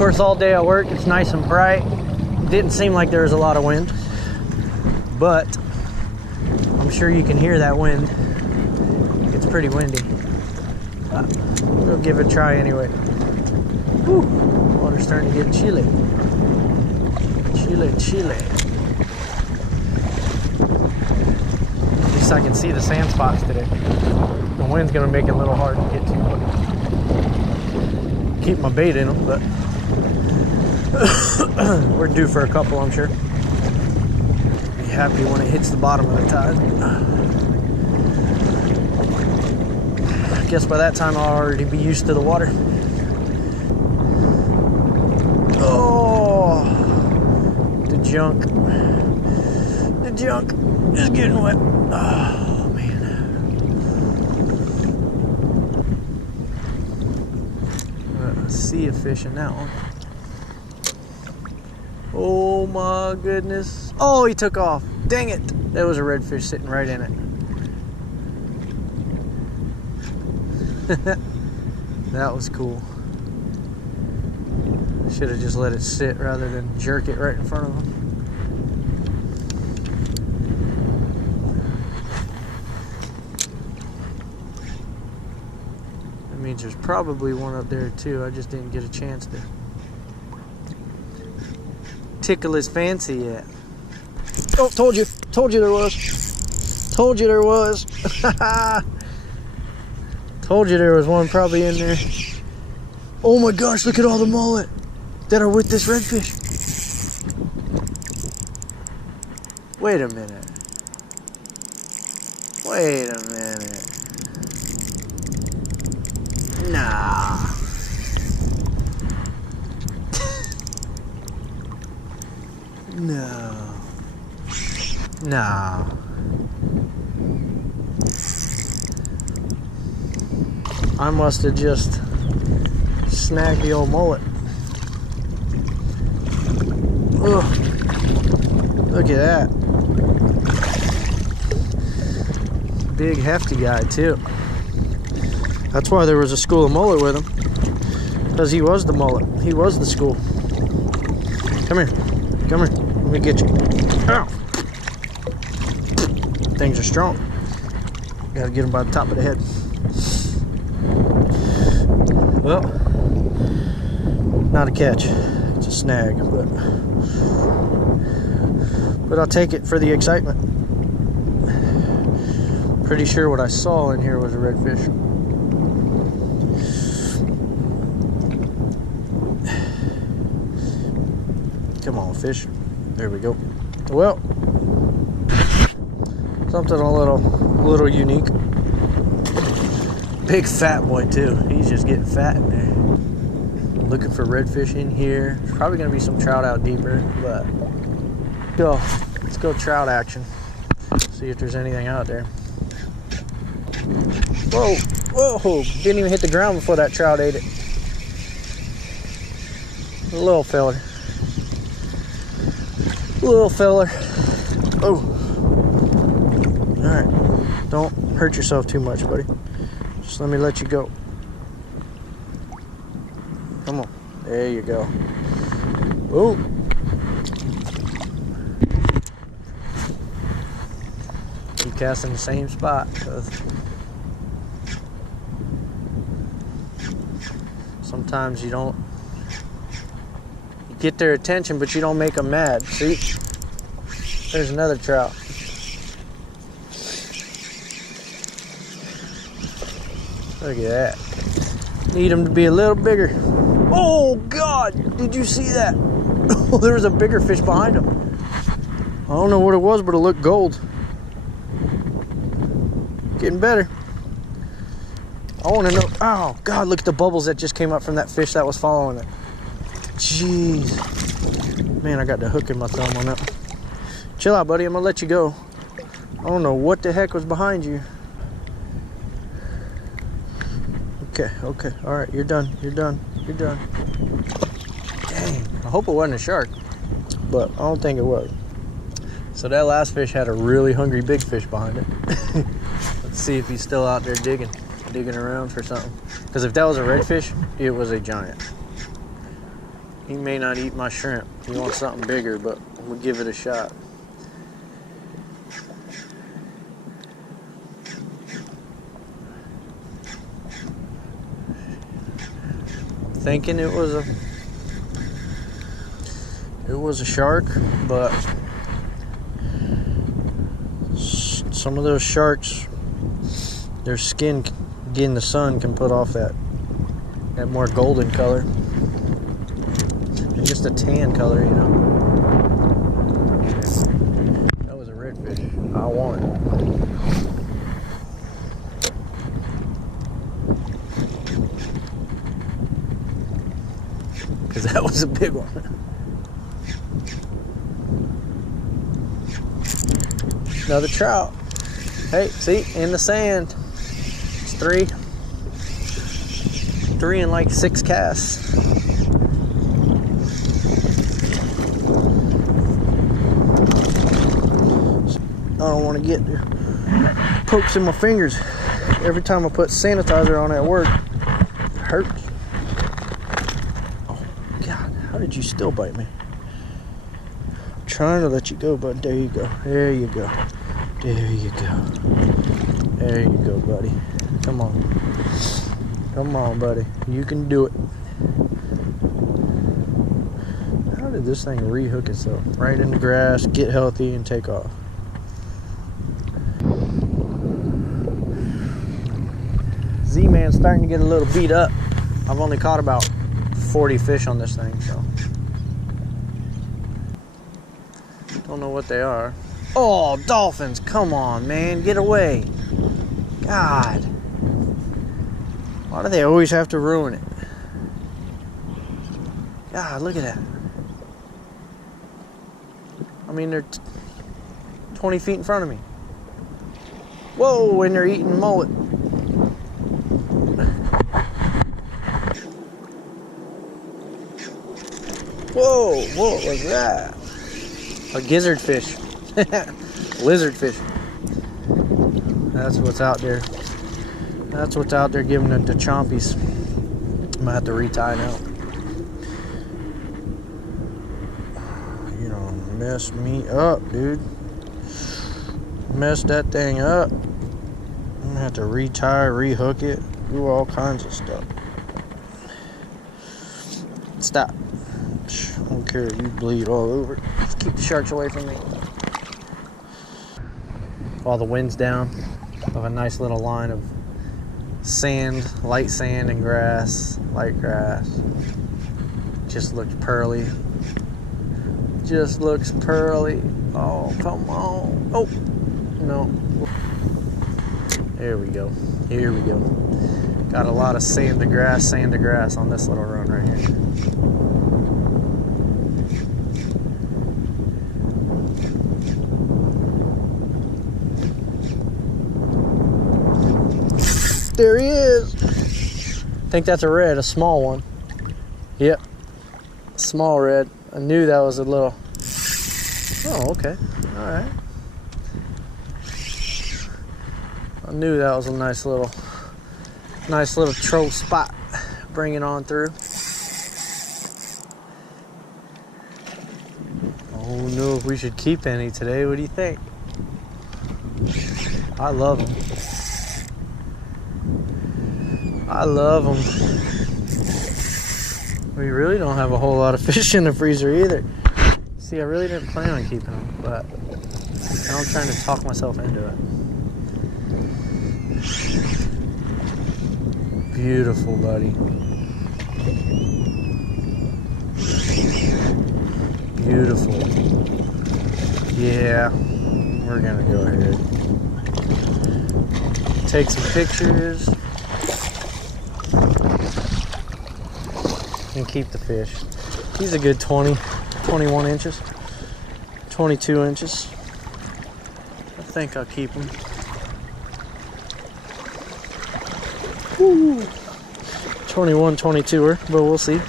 course, all day at work, it's nice and bright. Didn't seem like there was a lot of wind, but I'm sure you can hear that wind. It's pretty windy. We'll give it a try anyway. Whew, water's starting to get chilly. Chilly. At least I can see the sand spots today. The wind's gonna make it a little hard to get to, but keep my bait in them, but we're due for a couple, I'm sure. Be happy when it hits the bottom of the tide. I guess by that time I'll already be used to the water. Oh, the junk is getting wet. Oh man. Let's see a fish in that one. Oh my goodness. Oh, he took off. Dang it. There was a redfish sitting right in it. That was cool. Should have just let it sit rather than jerk it right in front of him. That means there's probably one up there too. I just didn't get a chance to tickle his fancy yet. Oh, told you there was. Told you there was. Told you there was one probably in there. Oh my gosh, look at all the mullet that are with this redfish. Wait a minute. Wait a minute. Nah. No. I must have just snagged the old mullet. Ugh. Look at that. Big hefty guy too. That's why there was a school of mullet with him. Because he was the mullet. He was the school. Come here. Come here. Let me get you. Ow. Things are strong. Gotta get him by the top of the head. Well, not a catch. It's a snag, but I'll take it for the excitement. Pretty sure what I saw in here was a redfish. Come on, fish. There we go. Well, something a little unique. Big fat boy too. He's just getting fat in there. Looking for redfish in here. There's probably gonna be some trout out deeper, but let's go trout action. See if there's anything out there. Whoa, whoa! Didn't even hit the ground before that trout ate it. A little fella. Oh. All right. Don't hurt yourself too much, buddy. Just let me let you go. Come on. There you go. Oh. Keep casting the same spot. Sometimes you get their attention, but you don't make them mad. See? There's another trout. Look at that. Need them to be a little bigger. Oh God, did you see that? Oh, there was a bigger fish behind him. I don't know what it was, but it looked gold. Getting better. I want to know. Oh God, look at the bubbles that just came up from that fish that was following it. Jeez. Man, I got the hook in my thumb on that one. Chill out, buddy. I'm gonna let you go. I don't know what the heck was behind you. Okay. All right, you're done. Dang. I hope it wasn't a shark, but I don't think it was. So that last fish had a really hungry big fish behind it. Let's see if he's still out there digging around for something. Because if that was a redfish, it was a giant. He may not eat my shrimp. He wants something bigger, but we'll give it a shot. Thinking it was a shark, but some of those sharks, their skin in the sun can put off that more golden color. Just a tan color, you know. That was a redfish. I want it. Because that was a big one. Another trout. Hey, see, in the sand. It's three and like 6 casts. I don't want to get pokes in my fingers. Every time I put sanitizer on at work, it hurts. Oh, God, how did you still bite me? I'm trying to let you go, bud. There you go. There you go. There you go. There you go, buddy. Come on. Come on, buddy. You can do it. How did this thing rehook itself? Right in the grass, get healthy, and take off. Z-Man's starting to get a little beat up. I've only caught about 40 fish on this thing, so. Don't know what they are. Oh, dolphins, come on, man, get away. God. Why do they always have to ruin it? God, look at that. I mean, they're 20 feet in front of me. Whoa, and they're eating mullet. Whoa, what was that? A gizzard fish. Lizard fish. That's what's out there. That's what's out there giving it the chompies. I'm gonna have to retie now. You don't mess me up, dude. Mess that thing up. I'm gonna have to retie, rehook it, do all kinds of stuff. Stop. I don't care if you bleed all over. Just keep the sharks away from me. While the wind's down, I have a nice little line of sand, light sand and grass, light grass. Just looks pearly. Just looks pearly. Oh, come on. Oh, no. There we go. Here we go. Got a lot of sand to grass on this little run right here. There he is. I think that's a red, a small one. Yep, small red. I knew that was a little. Oh, okay, all right. I knew that was a nice little troll spot. Bring it on through. I don't know if we should keep any today. What do you think? I love them. I love them. We really don't have a whole lot of fish in the freezer either. See, I really didn't plan on keeping them, but now I'm trying to talk myself into it. Beautiful, buddy. Beautiful. Yeah, we're gonna go ahead. Take some pictures. And keep the fish. He's a good 20, 21 inches, 22 inches. I think I'll keep him. Woo. 21, 22er, but we'll see.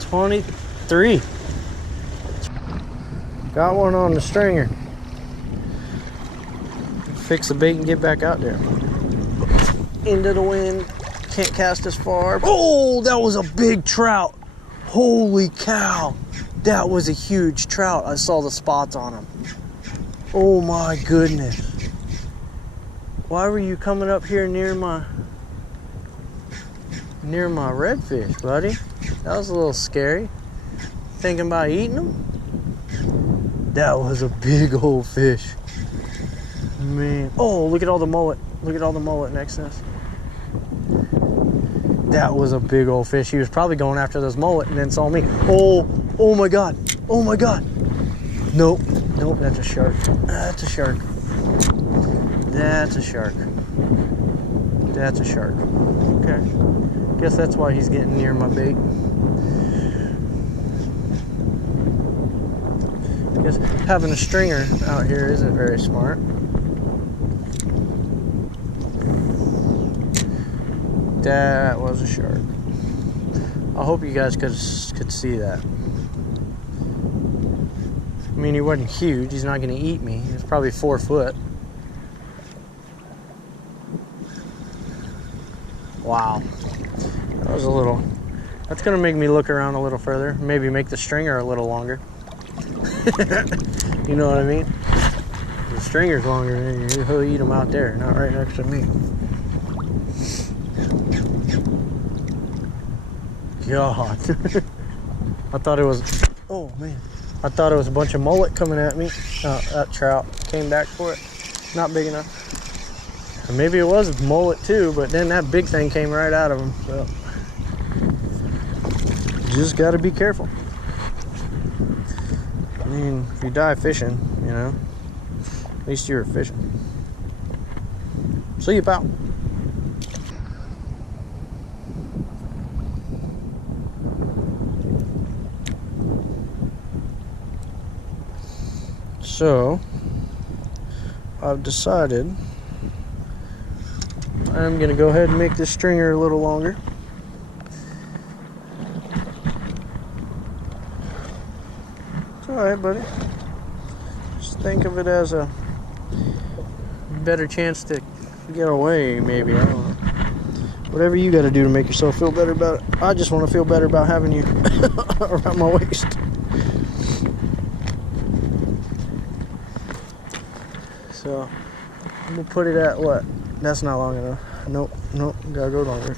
$23. Got one on the stringer. fix the bait and get back out there. Into the wind. Can't cast as far. Oh, that was a big trout. Holy cow. That was a huge trout. I saw the spots on him. Oh my goodness. Why were you coming up here near my redfish, buddy? That was a little scary. Thinking about eating them? That was a big old fish. Man. Oh, look at all the mullet. Look at all the mullet next to us. That was a big old fish. He was probably going after those mullet and then saw me. Oh my God. Oh my God. Nope, that's a shark. That's a shark. That's a shark. That's a shark. Okay. Guess that's why he's getting near my bait. Guess having a stringer out here isn't very smart. That was a shark. I hope you guys could see that. I mean, he wasn't huge. He's not going to eat me. He's probably 4 foot. Wow. That was a little... That's going to make me look around a little further. Maybe make the stringer a little longer. You know what I mean? The stringer's longer, he'll eat them out there, not right next to me. God. I thought it was... Oh, man. I thought it was a bunch of mullet coming at me. That trout came back for it. Not big enough. Or maybe it was mullet too, but then that big thing came right out of him. So you just got to be careful. I mean, if you die fishing, you know, at least you were fishing. See you, pal. So, I've decided I'm going to go ahead and make this stringer a little longer. It's alright, buddy. Just think of it as a better chance to get away, maybe. I don't know. Whatever you got to do to make yourself feel better about it. I just want to feel better about having you around my waist. So, I'm going to put it at what? That's not long enough. Nope, gotta go longer.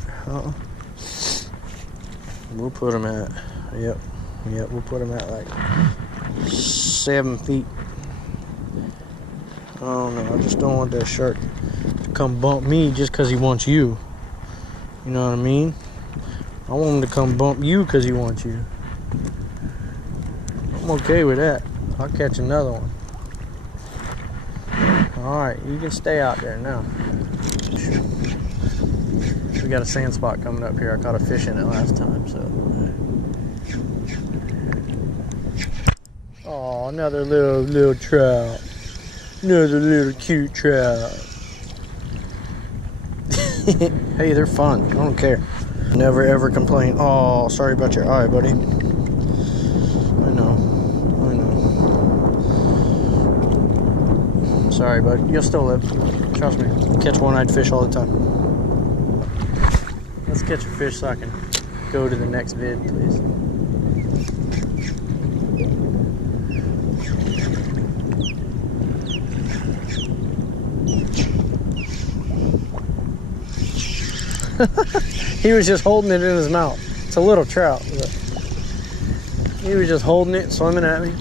We'll put them at, yep, we'll put them at like 7 feet. Oh no, I just don't want that shark to come bump me just because he wants you. You know what I mean? I want him to come bump you because he wants you. I'm okay with that. I'll catch another one. Alright, you can stay out there now. We got a sand spot coming up here. I caught a fish in it last time, so. Oh, another little trout. Another little cute trout. Hey, they're fun. I don't care. Never ever complain. Oh, sorry about your eye, buddy. I know. Sorry, bud. You'll still live. Trust me. I catch one-eyed fish all the time. Let's catch a fish so I can go to the next vid, please. He was just holding it in his mouth. It's a little trout, but he was just holding it, swimming at me.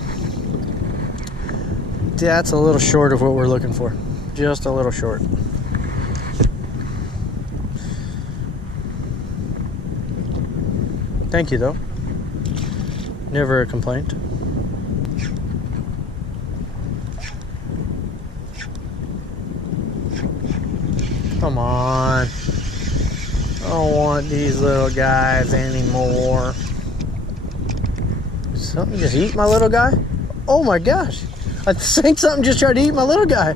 That's a little short of what we're looking for. Just a little short. Thank you, though. Never a complaint. Come on. I don't want these little guys anymore. Did something just eat my little guy? Oh my gosh. I think something just tried to eat my little guy.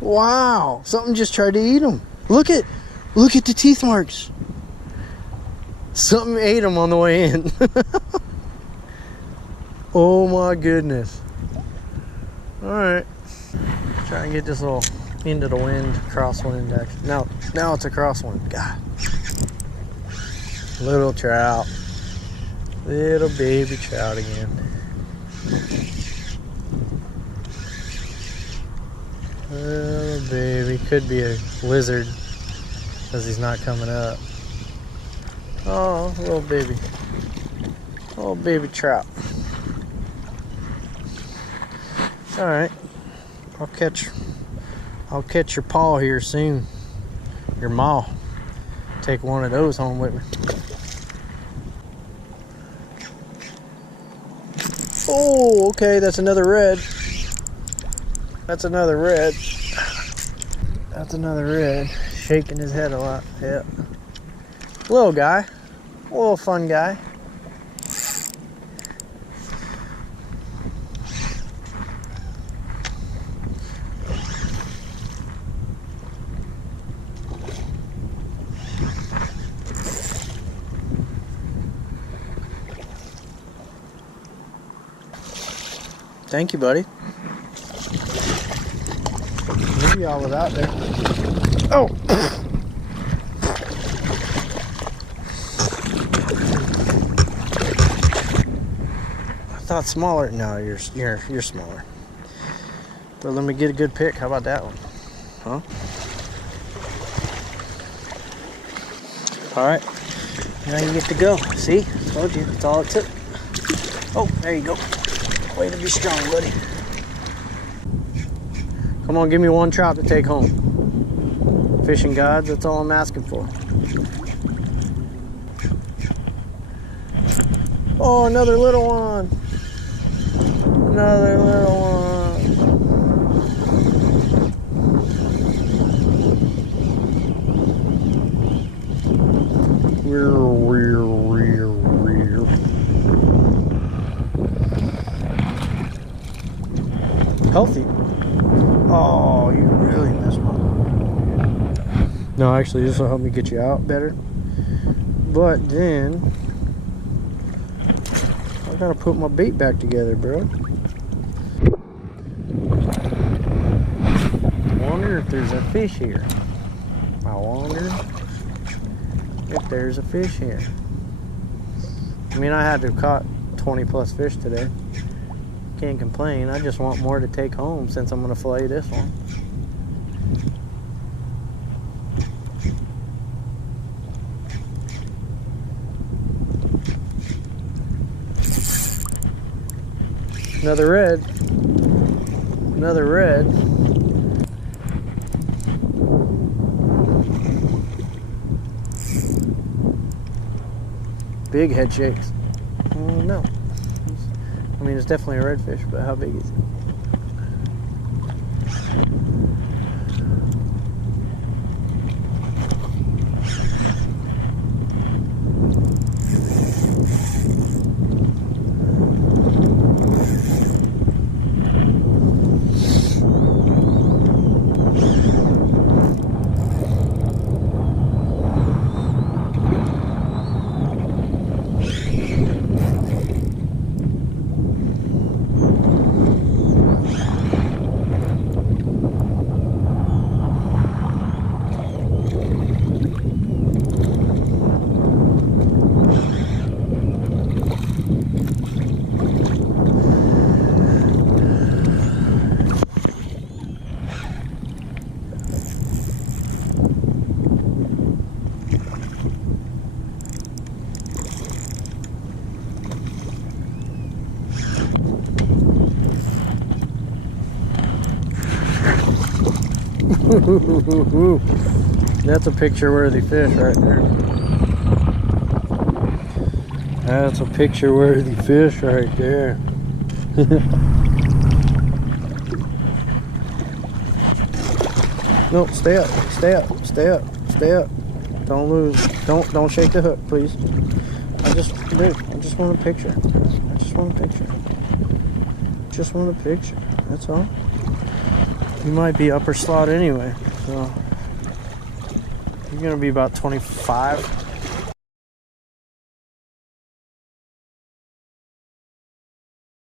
Wow. Something just tried to eat him. Look at the teeth marks. Something ate him on the way in. Oh my goodness. Alright. Try and get this little into the wind, crosswind action. Now it's a crosswind. God. Little trout. Little baby trout again. Little baby. Could be a lizard because he's not coming up. Oh, little baby. Little baby trout. Alright. I'll catch your paw here soon. Your maw. Take one of those home with me. Oh, okay, that's another red. That's another red. That's another red. Shaking his head a lot. Yep. Little guy. Little fun guy. Thank you, buddy. Maybe I was out there. Oh! I thought smaller. No, you're smaller. But let me get a good pick. How about that one? Huh? All right. Now you get to go. See? Told you. That's all it took. Oh, there you go. Way to be strong, buddy. Come on, give me one trout to take home. Fishing gods, that's all I'm asking for. Oh, another little one. Another little one. Healthy. Oh, you really missed one. No, actually, this will help me get you out better. But then, I gotta put my bait back together, bro. I wonder if there's a fish here. I wonder if there's a fish here. I mean, I had to have caught 20 plus fish today. Can't complain. I just want more to take home since I'm gonna fillet this one. Another red. Another red. Big head shakes. Oh no. I mean, it's definitely a redfish, but how big is it? That's a picture-worthy fish right there. That's a picture-worthy fish right there. No, stay up, stay up, stay up, stay up. Don't lose. Don't shake the hook, please. I just want a picture. I just want a picture. Just want a picture. That's all. You might be upper slot anyway, so you're gonna be about 25.